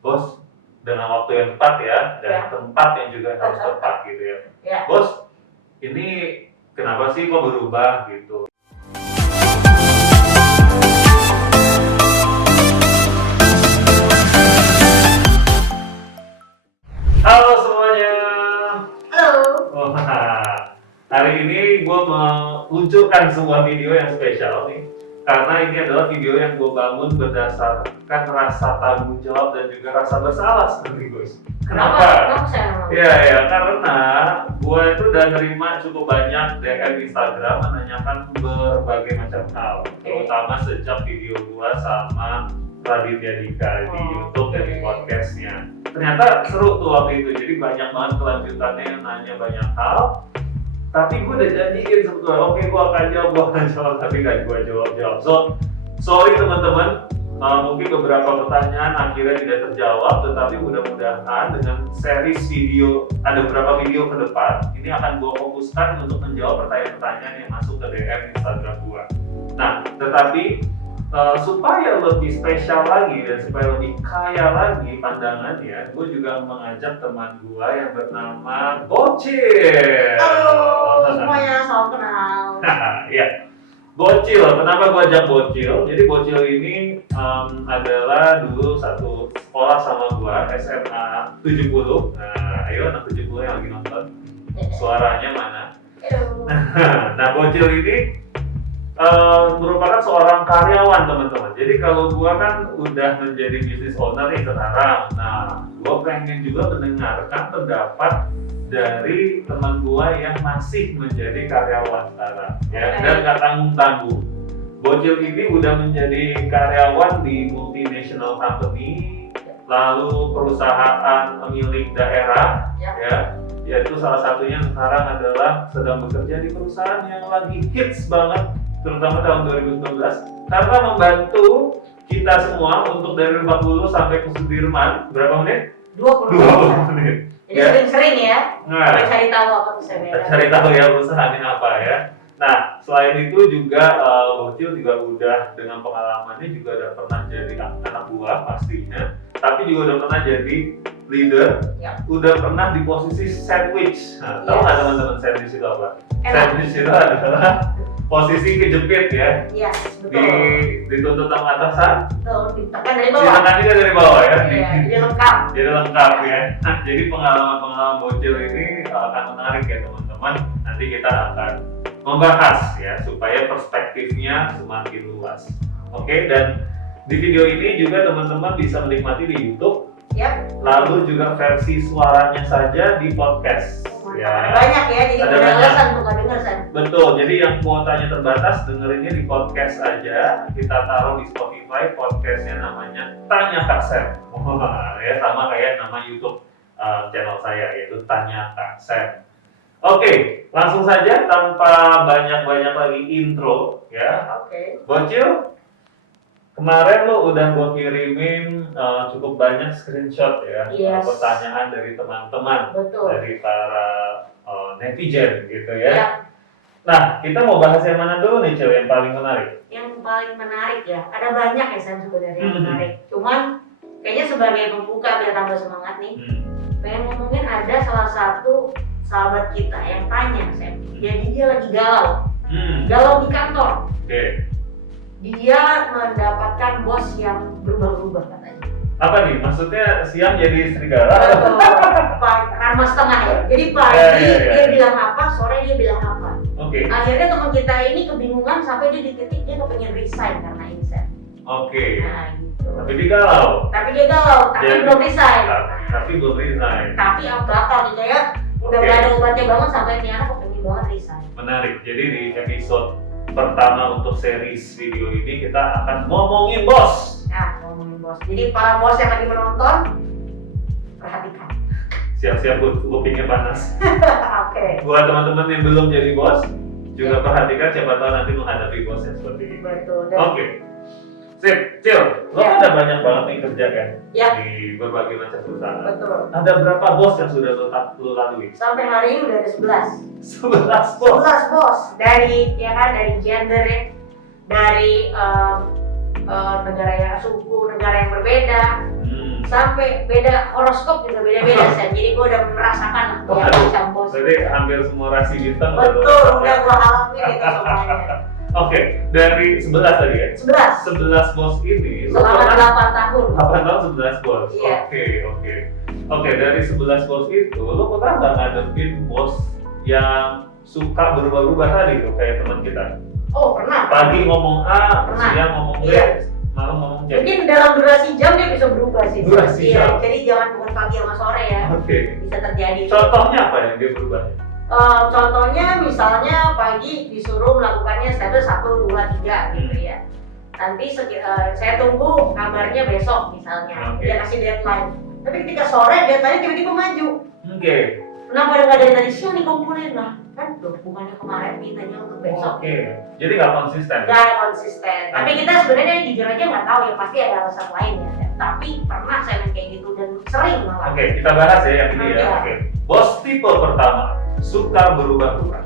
bos dengan waktu yang tepat ya, dan tempat yang juga harus tepat gitu ya. Bos, ini kenapa sih kok berubah gitu? Halo semuanya. Halo. Hari ini gue meluncurkan sebuah video yang spesial nih, karena ini adalah video yang gue bangun berdasarkan rasa tanggung jawab dan juga rasa bersalah sebenarnya guys. Kenapa? Ya, karena gue itu udah nerima cukup banyak DM Instagram menanyakan berbagai macam hal, terutama sejak video gue sama Raditya Dika di YouTube dan di podcastnya. Ternyata seru tuh waktu itu, jadi banyak banget kelanjutannya yang nanya banyak hal. Tapi gue udah janjiin sebetulnya, oke gue akan jawab, tapi gak gue jawab. So, sorry teman-teman, mungkin beberapa pertanyaan akhirnya tidak terjawab, tetapi mudah-mudahan dengan series video, ada beberapa video ke depan, ini akan gue fokuskan untuk menjawab pertanyaan-pertanyaan yang masuk ke DM Instagram gue. Nah, tetapi supaya lebih spesial lagi dan supaya lebih kaya lagi pandangannya, gue juga mengajak teman gue yang bernama Bocil. Halo semuanya, salam kenal. Iya, Bocil. Kenapa gue ajak Bocil? Jadi Bocil ini adalah dulu satu sekolah sama gue, SMA 70. Nah, ayo anak 70 yang lagi nonton, suaranya mana? Nah, Bocil ini merupakan seorang karyawan teman-teman. Jadi kalau gua kan udah menjadi business owner nih sekarang. Nah, gua pengen juga mendengarkan pendapat dari teman gua yang masih menjadi karyawan sekarang, ya, dan gak tanggung-tanggung. Bocil ini udah menjadi karyawan di multinational company, lalu perusahaan milik daerah, ya. Yaitu salah satunya sekarang adalah sedang bekerja di perusahaan yang lagi hits banget, terutama tahun 2019, karena membantu kita semua untuk dari 40 sampai ke Sudirman. Berapa menit? 20 menit. Jadi sering-sering ya, cari tahu apa tuh saya. Cari tahu ya perusahaannya apa ya. Nah, selain itu juga Bocil juga udah dengan pengalamannya juga udah pernah jadi anak buah pastinya, tapi juga udah pernah jadi leader, udah pernah di posisi sandwich. Nah, tahu nggak teman-teman sandwich itu apa? Sandwich itu adalah posisi kejepit ya. Iya, betul. Dituntut sama atasan. Betul, ditekan dari bawah. Ditekan juga dari bawah ya. Iya, jadi lengkap. Jadi lengkap ya. Nah, jadi pengalaman-pengalaman Bocil ini akan menarik ya teman-teman. Nanti kita akan membahas ya supaya perspektifnya semakin luas. Oke, dan di video ini juga teman-teman bisa menikmati di YouTube. Lalu juga versi suaranya saja di podcast. Ya. Banyak ya, jadi ada alasan untuk nggak denger kan? Betul, jadi yang kuotanya terbatas dengerinnya di podcast aja. Kita taruh di Spotify, podcastnya namanya Tanya Kak Sam. Ya, sama kayak nama YouTube channel saya, yaitu Tanya Kak Sam. Oke, langsung saja tanpa banyak-banyak lagi intro ya. Bocil, kemarin lo udah gue kirimin cukup banyak screenshot ya, pertanyaan dari teman-teman, dari para netizen gitu ya. Nah, kita mau bahas yang mana dulu nih, Cil, yang paling menarik? Yang paling menarik ya, ada banyak ya San sebenarnya yang menarik. Cuman kayaknya sebagai pembuka biar tambah semangat nih, pengen ngomongin ada salah satu sahabat kita yang tanya, Sam. Jadi dia lagi galau di kantor. Dia mendapatkan bos yang berubah-ubah katanya. Apa nih? Maksudnya siang jadi serigala? Ramah setengah ya. Jadi pagi dia bilang apa, sore dia bilang apa. Akhirnya teman kita ini kebingungan sampai dia di titik dia kepengen resign karena insen. Nah gitu. Tapi dia galau. Tapi belum resign. Tapi bakal nih kayak udah gak ada obatnya banget sampai Tiana kepengen banget resign. Menarik. Jadi di episode pertama untuk series video ini kita akan ngomongin bos. Ngomongin bos. Jadi para bos yang lagi menonton, perhatikan. Siap-siap kupingnya panas. Buat teman-teman yang belum jadi bos, juga perhatikan, siapa tahu nanti menghadapi bos yang seperti ini. Betul. Sip, Cil, lo ada banyak banget nih kerja kan? Di berbagai macam perusahaan. Betul. Ada berapa bos yang sudah lo lalui? Sampai hari ini udah ada 11. 11 bos? 11 bos. Dari gender ya, dari negara yang suku, negara yang berbeda, sampai beda horoskop juga beda-beda Sen. Jadi gue udah merasakan ya macam bos. Jadi hampir semua rasi bintang Betul, udah gue alami itu semuanya. Oke, dari 11 tadi ya? 11 11 bos ini selama 8 tahun. 8 tahun 11 bos? Iya. Oke, dari 11 bos itu, lo pernah nggak ngadepin bos yang suka berubah-ubah tadi tuh, kayak teman kita? Oh pernah. Pagi ngomong A, Pernah. siang ngomong B, Iya. malam ngomong C. Mungkin dalam durasi jam dia bisa berubah sih. Durasi Iya, jam. jadi jangan bukan pagi sama sore ya. Oke. Bisa terjadi. Contohnya apa yang dia berubah? Contohnya misalnya pagi disuruh melakukannya step 1, 2, 3 gitu ya. Nanti saya tunggu kabarnya besok misalnya. Oke. Dia kasih deadline. Tapi ketika sore deadline tiba-tiba maju. Oke. Kenapa nggak dari tadi siang dikumpulin lah? Kan loh, bukannya kemarin mintanya untuk besok. Oke. Jadi nggak konsisten. Nggak konsisten. Tapi kita sebenarnya jujur aja nggak tahu ya, pasti ada alasan lain ya. Tapi pernah saya main kayak gitu dan sering malah. Oke, kita bahas ya yang ini ya. Iya. Oke. Bos tipe pertama suka berubah-ubah.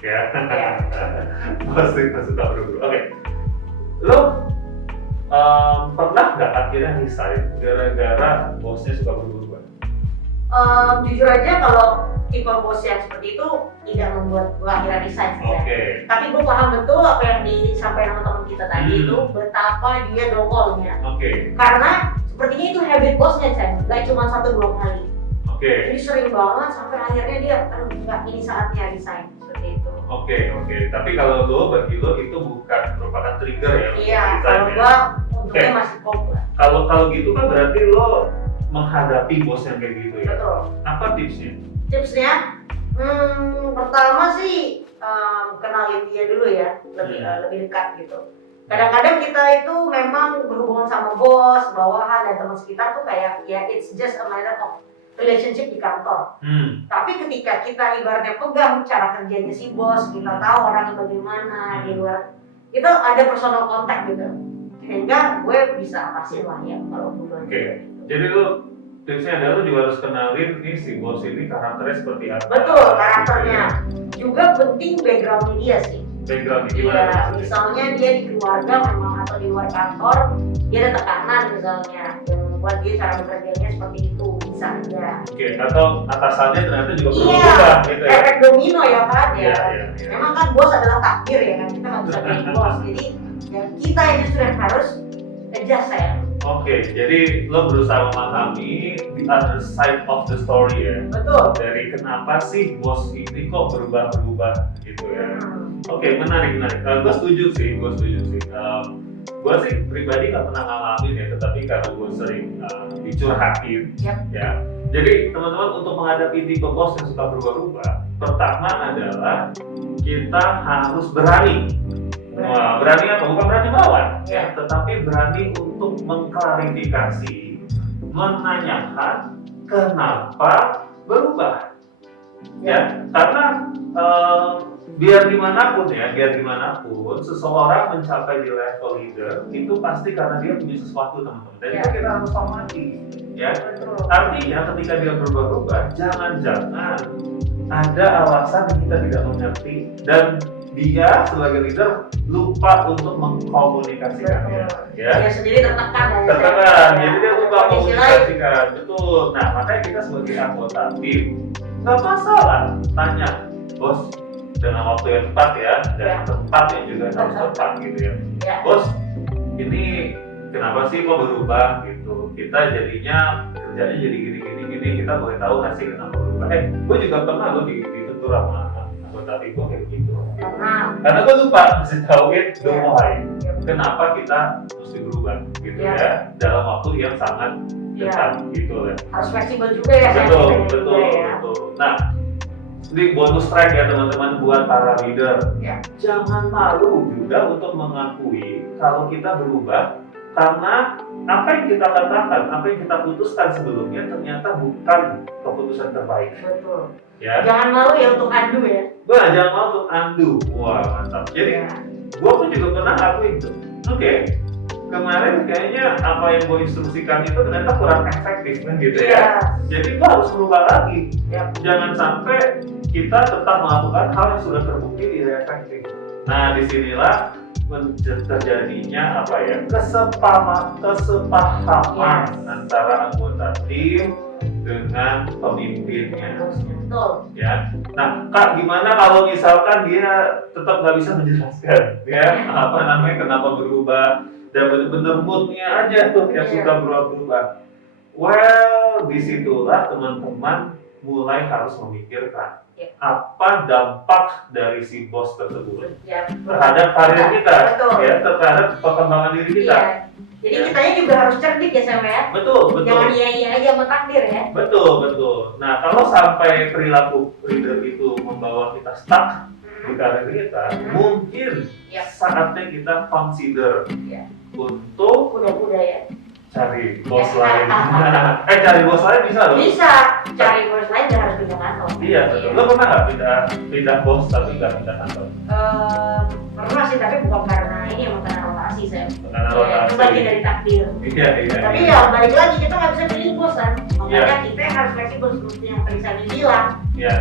Ya. Iya. Bos tipe suka berubah. Oke. Lo pernah nggak akhirnya resign gara-gara bosnya suka berubah-ubah? Jujur aja kalau tipe bos yang seperti itu tidak membuat gue akhirnya resign ya. Oke. Tapi gue paham betul apa yang disampaikan sama teman kita tadi itu betapa dia dongkolnya. Oke. Karena sepertinya itu habit bosnya Chan, gak cuma 1-2 kali. Oke. Jadi sering banget sampai akhirnya dia, aduh enggak, ini saatnya resign seperti itu. Oke. Tapi kalau lo, bagi lo itu bukan merupakan trigger ya? untuk Iya, resign kalau ya? gue untungnya Oke. masih kok lah. Kalau gitu kan berarti lo menghadapi bos yang kayak gitu ya? Betul. Apa tipsnya? Tipsnya, pertama sih kenalin dia dulu ya, lebih dekat gitu. Kadang-kadang kita itu memang berhubungan sama bos, bawahan dan teman sekitar tuh kayak ya it's just a matter of relationship di kantor. Tapi ketika kita ibaratnya pegang cara kerjanya si bos, kita tahu orangnya bagaimana di luar, itu ada personal contact gitu. Sehingga gue bisa atasin lah ya kalau duluan. Oke. Jadi lo tipsnya adalah lo juga harus kenalin nih si bos ini karakternya seperti apa. Betul, karakternya. Juga penting backgroundnya dia sih. Background Iya, gimana? misalnya dia di keluarga memang atau di luar kantor dia ada tekanan misalnya yang membuat dia cara bekerjanya seperti itu, bisa aja. Oke, atau atasannya ternyata juga Iya, berubah gitu ya? efek domino ya kan ya. Iya. Memang kan bos adalah takdir ya kan, kita nggak bisa pilih bos, jadi ya kita yang justru yang harus adjust ya. Oke, jadi lo berusaha memahami the other side of the story ya. Betul. Dari kenapa sih bos ini kok berubah-berubah gitu ya. Oke, menarik. Gue setuju sih. Gue sih pribadi nggak pernah ngalamin ya, tetapi karena gue sering dicurhatin, Yap. ya. Jadi teman-teman untuk menghadapi tipe bos yang suka berubah-ubah, pertama adalah kita harus berani. Wah, berani apa? Bukan berani melawan, ya, tetapi berani untuk mengklarifikasi, menanyakan kenapa berubah. Ya, karena biar dimanapun seseorang mencapai di level leader itu pasti karena dia punya sesuatu teman-teman, dan itu kita harus hormati, ya. Betul. Artinya ketika dia berubah-ubah, jangan-jangan ada alasan yang kita tidak mengerti dan dia sebagai leader lupa untuk mengkomunikasikannya, ya. Dia sendiri tertekan. Jadi dia lupa mengkomunikasikan, betul. Nah, makanya kita sebagai anggota tim nggak masalah tanya bos dengan waktu yang tepat ya, dan tempat yang juga harus tepat gitu ya. Bos, ini kenapa sih kok berubah gitu? Kita jadinya kerjanya jadi gini, kita boleh tahu nggak sih kenapa berubah? Gue juga pernah lo ditegur sama anggota tim gue kayak gitu. Karena gue lupa mesti tauin the why. Kenapa kita mesti berubah gitu ya, dalam waktu yang sangat dekat gitu ya. Harus fleksibel juga ya. Betul. Nah, ini bonus track ya teman-teman buat para leader. Jangan malu juga untuk mengakui kalau kita berubah karena apa yang kita katakan, apa yang kita putuskan sebelumnya ternyata bukan keputusan terbaik. Betul. Ya. Jangan malu ya untuk undo ya. Jangan malu untuk undo. Wah, mantap. Jadi gue pun juga pernah ngakuin itu. Oke, kemarin kayaknya apa yang gue instruksikan itu ternyata kurang efektif kan gitu ya. Jadi gue harus berubah lagi. Jangan sampai kita tetap melakukan hal yang sudah terbukti tidak efektif. Nah, disinilah terjadinya apa ya, kesepahaman antara anggota tim dengan pemimpinnya. Betul. Ya, nah Kak, gimana kalau misalkan dia tetap nggak bisa menjelaskan, ya apa namanya, kenapa berubah dan benar-benar moodnya aja tuh yang suka berubah-berubah. Well, disitulah teman-teman mulai harus memikirkan apa dampak dari si bos tersebut terhadap karir kita, ya, terhadap perkembangan diri kita. Iya. Jadi kitanya juga harus cerdik ya Sam ya. Betul. Jangan iya aja sama takdir ya. Betul. Nah, kalau sampai perilaku leader itu membawa kita stuck di karir kita, mungkin saatnya kita consider untuk kuda-kuda ya. Cari bos lain. Cari bos lain bisa loh. Bisa. Cari bos lain jangan harus pindah kantor. Iya betul. Lo pernah nggak pindah bos tapi nggak pindah kantor? Pernah sih, tapi bukan karena ini, emang karena rotasi saya. Karena rotasi. Itu bagian dari takdir. Iya. Tapi ya balik lagi, kita nggak bisa pilih bos kan. Makanya kita yang harus fleksibel seperti yang tadi saya bilang. Iya.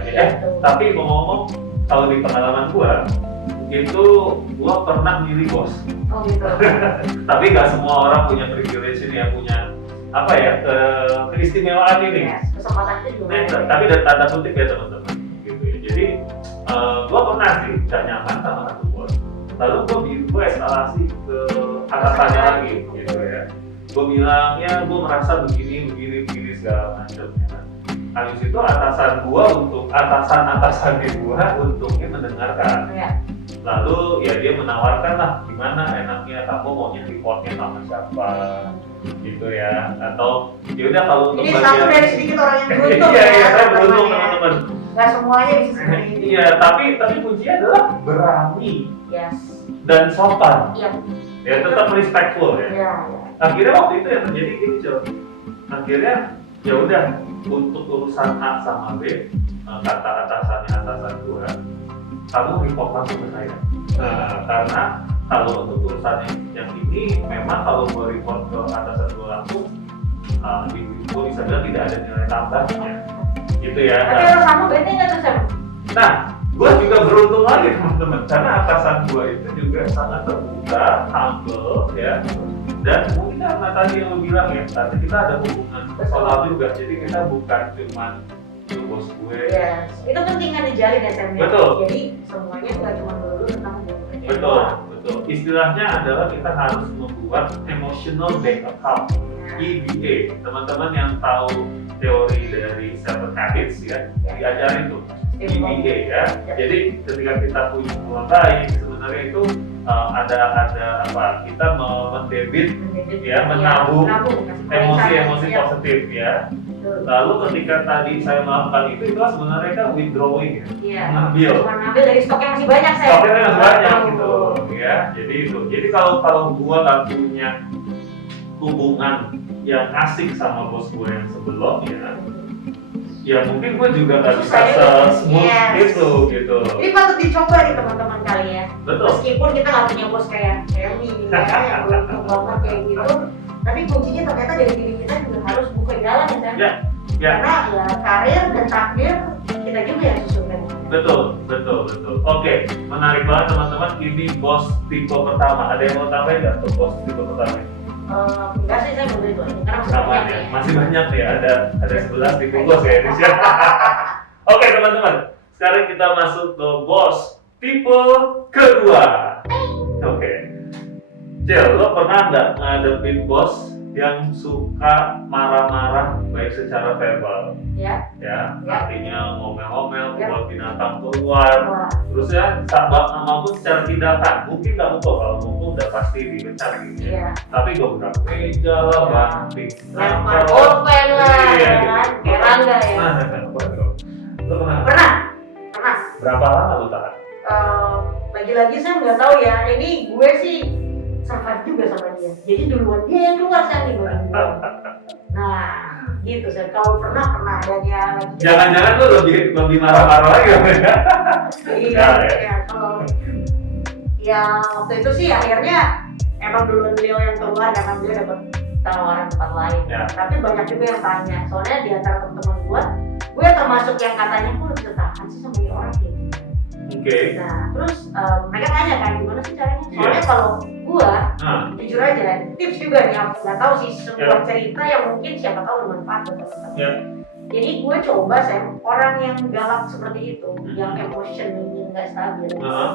Tapi ngomong-ngomong, kalau di pengalaman gua itu gua pernah milih bos. Oh gitu. Tapi nggak semua orang punya privilege ini ya, punya apa ya, keistimewaan ini. Kesempatan itu juga. Tapi dari tanda kutip ya teman-teman, gitu ya. Jadi gua pernah sih gak nyaman sama satu bos. Lalu gua eskalasi ke atasannya lagi, gitu ya. Gua bilang ya gua merasa begini segala macam. Habis itu atasan gua untungnya mendengarkan. Lalu ya dia menawarkan lah, gimana enaknya kamu maunya reportnya sama siapa, gitu ya, atau ya udah kalau untuk ini satu dari sedikit orang yang beruntung. Iya, saya beruntung teman-teman. Gak semuanya bisa seperti itu. Iya, tapi kuncinya adalah berani dan sopan. Iya. Ya tetap respectful ya. Iya. Akhirnya waktu itu yang terjadi gini coba. Akhirnya ya udah, untuk urusan A sama B, kata atasan gua, kamu report langsung ke saya. Karena kalau untuk urusan yang ini, memang kalau mau report ke atasan gue langsung, gue bisa bilang tidak ada nilai tambahnya, gitu ya. Tapi kalau kamu bete nggak tuh Sam? Nah, gue juga beruntung lagi teman-teman, karena atasan gue itu juga sangat terbuka, humble, ya. Dan mungkin karena tadi yang lo bilang ya, karena kita ada hubungan personal juga, jadi kita bukan cuma bos gue. Yes. Itu penting kan dijalin ya Sam. Betul. Jadi semuanya nggak cuma dulu tentang hubungan kerja. Betul. Istilahnya adalah kita harus membuat emotional bank account, EBA. Teman-teman yang tahu teori dari Seven Habits ya, diajarin tuh EBA ya. Jadi ketika kita punya hubungan baik, sebenarnya itu ada apa? Kita mendebit ya, menabung emosi-emosi positif ya. Lalu ketika tadi saya melakukan itu sebenarnya kan withdrawing ya, ngambil dari stok yang masih banyak saya. Stoknya masih banyak gitu ya. Jadi itu. Jadi kalau gua nggak punya hubungan yang asik sama bos gua yang sebelumnya, ya mungkin gua juga nggak bisa se-smooth itu gitu. Ini patut dicoba nih teman-teman kali ya. Betul. Meskipun kita nggak punya bos kayak Emi ya, yang beruntung banget kayak gitu. Tapi kuncinya ternyata dari diri kita juga harus buka jalan ya kan? Karena ya karir dan takdir kita juga yang susunkan. Betul. Oke, menarik banget teman-teman. Ini bos tipe pertama. Ada yang mau tambahin nggak untuk bos tipe pertama? Enggak sih, saya belum itu. Masih banyak ya. Ada 11 tipe bos ya Indonesia. Oke teman-teman, sekarang kita masuk ke bos tipe kedua. Oke. Cel, lo pernah nggak ngadepin bos yang suka marah-marah baik secara verbal? Ya. Artinya ngomel-ngomel, buat binatang keluar. Terus ya, maupun secara tindakan. Mungkin nggak mukul, kalau mukul udah pasti dibencar gitu ya. Tapi dobrak meja lah, banting lempar bolpen lah, kan? Kayak Rangga ya. Lo Pernah. Berapa lama lo tahan? Lagi-lagi saya nggak tahu ya. Ini gue sih survive juga sama dia. Jadi duluan dia yang keluar saya nih. Nah, gitu saya. Kalau pernah adanya lagi. Jangan-jangan lu lebih marah-marah lagi ya? Iya. Kalau ya waktu itu sih akhirnya emang duluan beliau yang keluar karena beliau dapat tawaran tempat lain. Tapi banyak juga yang tanya. Soalnya di antara teman-teman gue termasuk yang katanya gue bisa tahan sih sama dia orang gitu. Oke. Nah, terus mereka tanya kan gimana sih caranya? Iya. Soalnya kalau gua Nah, jujur aja, tips juga nih, aku nggak tahu sih sebuah cerita yang mungkin siapa tahu bermanfaat buat teman-teman. ya. Jadi gue coba orang yang galak seperti itu, yang emotionnya nggak stabil.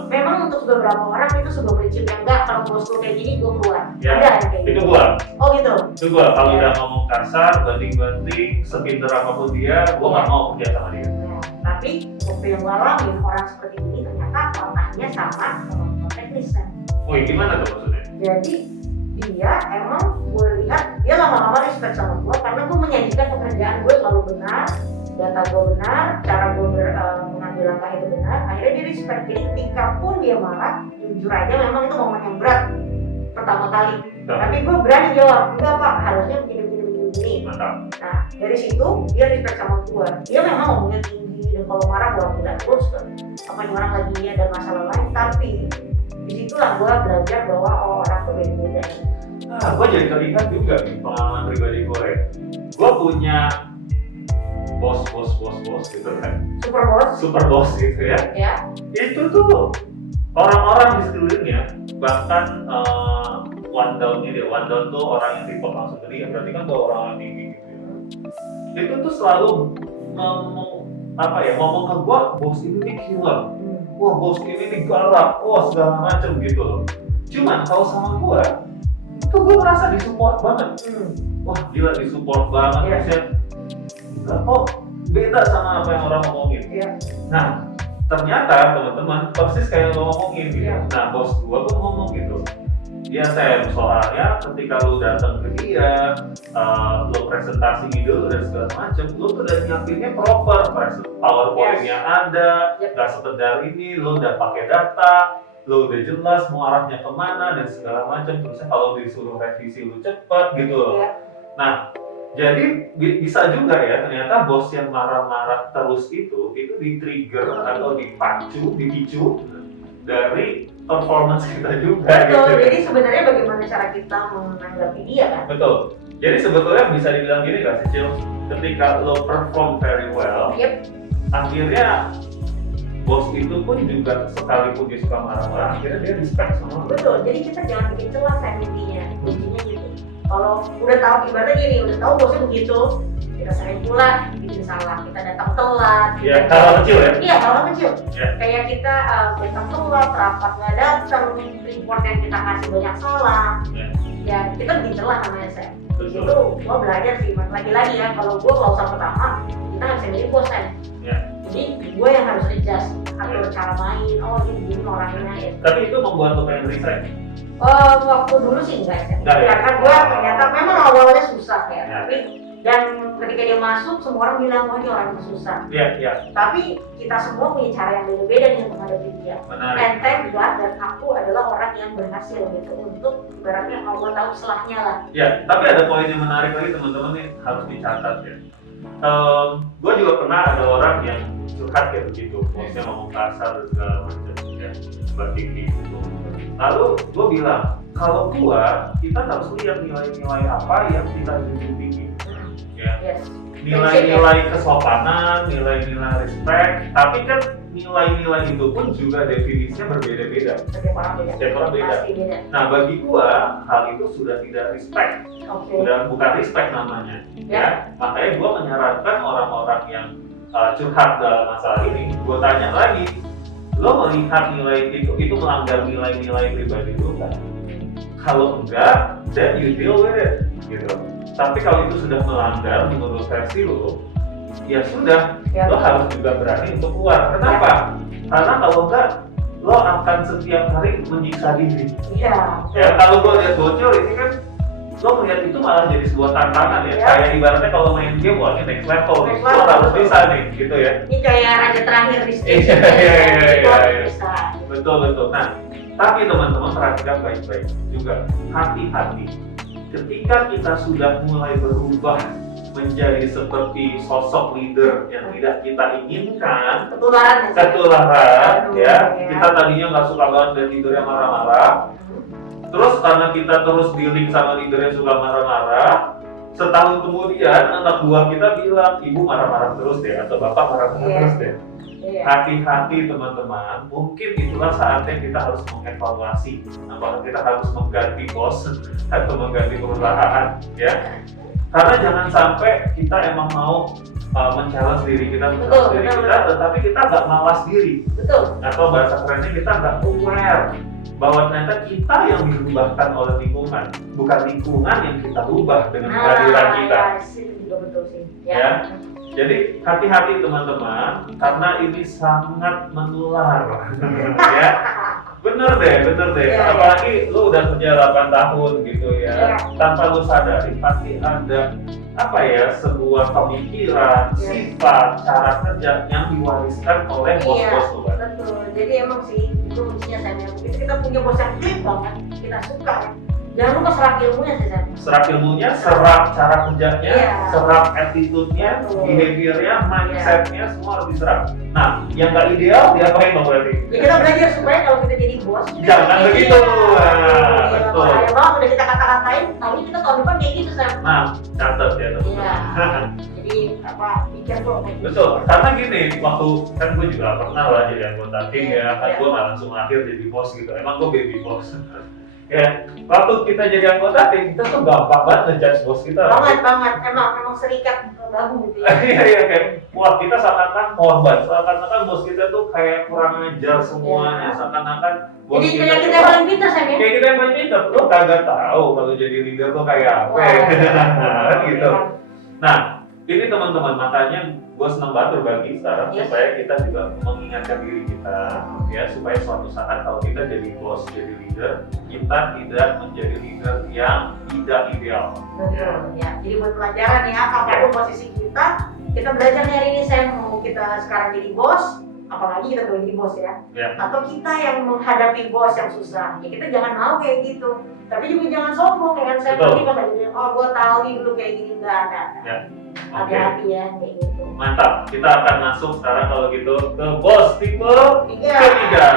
Memang untuk beberapa orang itu sebuah prinsip yang enggak, kalau bos gue kayak gini gue keluar. Ya. Ada yang kayak Itu gitu. gua. Oh gitu. Itu gua. Kalau Ya. udah ngomong kasar, banding-banding, sepinter apapun dia, gua nggak mau kerja sama dia. Nah, tapi waktu yang gue alamin orang seperti ini ternyata otaknya sama kemampuan teknis kan. Wih, gimana tuh maksudnya? Jadi dia emang gue lihat dia lama-lama respect sama gue karena gue menyajikan pekerjaan gue selalu benar, data gue benar, cara gue mengambil langkah itu benar. Akhirnya dia respect. Jadi ketika pun dia marah, jujur aja memang itu momen yang berat pertama kali. Tapi gue berani jawab, enggak pak, harusnya begini. Mantap. Nah dari situ dia respect sama gue. Dia memang ngomongnya tinggi dan kalau marah gue bilang terus kan, apa nih orang lagi ada masalah lain. Tapi disitulah gue belajar bahwa orang tuh beda-beda. Nah, gue jadi teringat juga nih pengalaman pribadi gue. Gue punya bos gitu kan, super bos gitu ya. Ya. Itu tuh orang-orang di sekelilingnya, bahkan one down tuh orang yang report langsung ke dia, berarti kan tuh orang tinggi gitu ya. Itu tuh selalu ngomong ke gue, bos ini nih killer, wah bos ini nih galak, wah segala macem gitu loh. Cuman kalau sama gue, itu gue merasa disupport banget. Wah gila disupport banget, maksudnya enggak kok, beda sama apa yang orang ngomongin. Nah ternyata teman-teman persis kayak lo ngomongin gitu. Nah bos gue pun ngomong gitu, ya Sam, soalnya ketika lo datang ke dia, lo presentasi ide lo dan segala macam, lo tuh udah nyiapinnya proper, PowerPoint-nya ada, gak sekedar ini, lo udah pakai data, lo udah jelas mau arahnya kemana dan segala macam. Terusnya kalau disuruh revisi lo cepet gitu loh. Nah jadi bisa juga ya ternyata bos yang marah-marah terus itu di-trigger atau dipicu dari performance kita juga. Betul, gitu. jadi sebenarnya bagaimana cara kita menanggapi dia kan? Betul. Jadi sebetulnya bisa dibilang gini gak sih Cil? Ketika lo perform very well, akhirnya bos itu pun juga sekalipun dia suka marah-marah, akhirnya dia respect sama lo. Betul, jadi kita jangan bikin celah kan intinya, kuncinya gitu. Kalau udah tahu ibaratnya gini, udah tahu bosnya begitu, kita sering pula bikin salah, kita datang telat. Iya, hal kecil ya? Iya, hal kecil. Ya. Kayak kita datang telat, rapat nggak datang, report yang kita kasih banyak salah. Ya, kita bikin celah namanya saya. Di situ gua belajar sih, lagi-lagi ya, kalau gua klausul pertama, kita nggak bisa milih bos kan. Jadi gue yang harus adjust, atur cara main, ini orangnya ya. Tapi itu membuat lo pengen resign? Waktu dulu sih enggak ya. Karena gue ternyata memang awalnya susah ya. Tapi dan ketika dia masuk, semua orang bilang wah ini orangnya susah. Iya. Tapi kita semua punya cara yang beda-beda nih untuk menghadapi dia. Menarik. And thank God dan aku adalah orang yang berhasil gitu untuk ibaratnya Allah tahu selahnya lah. Ya, tapi ada poin yang menarik lagi teman-teman nih harus dicatat ya. Gue juga pernah ada orang yang curhat kayak begitu, maksudnya ngomong kasar dan segala macam ya, bertinggi gitu. Lalu gue bilang, kalau kita harus lihat nilai-nilai apa yang kita junjung tinggi, ya. Nilai-nilai kesopanan, nilai-nilai respect, tapi kan nilai-nilai itu pun juga definisinya berbeda-beda. Setiap orang beda. Nah bagi gua hal itu sudah tidak respect, sudah bukan respect namanya. Ya, makanya gua menyarankan orang-orang yang curhat dalam masalah ini, gua tanya lagi, lo melihat nilai itu melanggar nilai-nilai pribadi lo kan? Kalau enggak, then you deal with it, gitu. Tapi kalau itu sudah melanggar menurut versi lo, ya sudah, lo harus juga berani untuk keluar. Kenapa? Karena kalau enggak, lo akan setiap hari menyiksa diri. Ya, kalau gue lihat bocil ini kan, lo melihat itu malah jadi sebuah tantangan ya. Kayak ibaratnya kalau main game, wah ini next level, lo harus bisa nih, gitu ya. Ini kayak raja terakhir di stage. Iya. Betul. Nah, tapi teman-teman perhatikan baik-baik juga, hati-hati. Ketika kita sudah mulai berubah menjadi seperti sosok leader yang tidak kita inginkan, ketularan ya. Kita tadinya nggak suka banget dengan leader yang marah-marah, terus karena kita terus dealing sama leader yang suka marah-marah, setahun kemudian anak buah kita bilang, ibu marah-marah terus deh, atau bapak marah-marah terus deh. Iya. Hati-hati teman-teman, mungkin itulah saatnya kita harus mengevaluasi apakah kita harus mengganti bos atau mengganti perusahaan, ya. Karena jangan sampai kita emang mau men-challenge diri kita, Betul, diri betul, kita, betul. tetapi kita nggak mawas diri, Betul. atau bahasa kerennya kita nggak aware bahwa ternyata kita yang dirubahkan oleh lingkungan, bukan lingkungan yang kita rubah dengan kehadiran kita. Ya, itu juga betul sih. Ya. Jadi hati-hati teman-teman, karena ini sangat menular, ya. Bener deh. Ya, Apalagi lu udah kerja 8 tahun gitu ya, Ya. tanpa lu sadari pasti ada sebuah pemikiran, Ya. sifat, cara kerja yang diwariskan oleh bos-bos lu. Kan? Betul. Jadi emang sih itu kuncinya saya bilang begitu, kita punya bos yang klik banget, kita suka kan. Jangan lupa serap ilmunya sih saya. Serap ilmunya, serap cara kerjanya, Iya. serap attitude-nya, Betul. behavior-nya, mindset-nya, semua harus diserap. Nah, yang nggak ideal diapain dong berarti? Ya kita belajar supaya kalau kita jadi bos kita Jangan kayak begitu. gini. Nah, betul. Bahaya banget udah kita kata-katain, tapi kita tahun depan kayak gitu Sam. Nah, catat ya teman. Iya. Jadi pikir kok. Betul, karena gini, waktu kan gue juga pernah lah jadi anggota tim ya, kan Iya. gue nggak langsung lahir jadi bos gitu, emang gue baby boss. Ya, waktu kita jadi anggota tim, kita tuh gampang banget ngejudge bos kita. Banget, emang serikat gabung gitu ya. Iya, kayak, wah kita seakan-akan korban, seakan-akan bos kita tuh kayak kurang ajar semuanya, Iya. seakan-akan bos Jadi kita kayak kita tuh, yang paling pintar Sam ya. kayak kita yang paling pintar, lo kagak tahu kalau jadi leader tuh kayak apa, Wah, gitu. iya. Nah, ini teman-teman, makanya gue senang banget berbagi sekarang Yes. supaya kita juga mengingatkan diri kita, ya, supaya suatu saat kalau kita jadi bos, jadi leader, kita tidak menjadi leader yang tidak ideal. Betul ya. Jadi buat pelajaran ya, apapun posisi kita belajar hari ini Sam, mau kita sekarang jadi bos, apalagi kita belum jadi bos ya. Ya. Atau kita yang menghadapi bos yang susah, ya kita jangan mau kayak gitu. Tapi juga jangan sombong ya kan saya Betul. tadi pas lagi bilang, oh gue tahu nih dulu kayak gini, enggak ada. Ya. Oke, Hati-hati ya kayak gitu. mantap. Kita akan masuk sekarang kalau gitu ke bos tipe Iya. ketiga.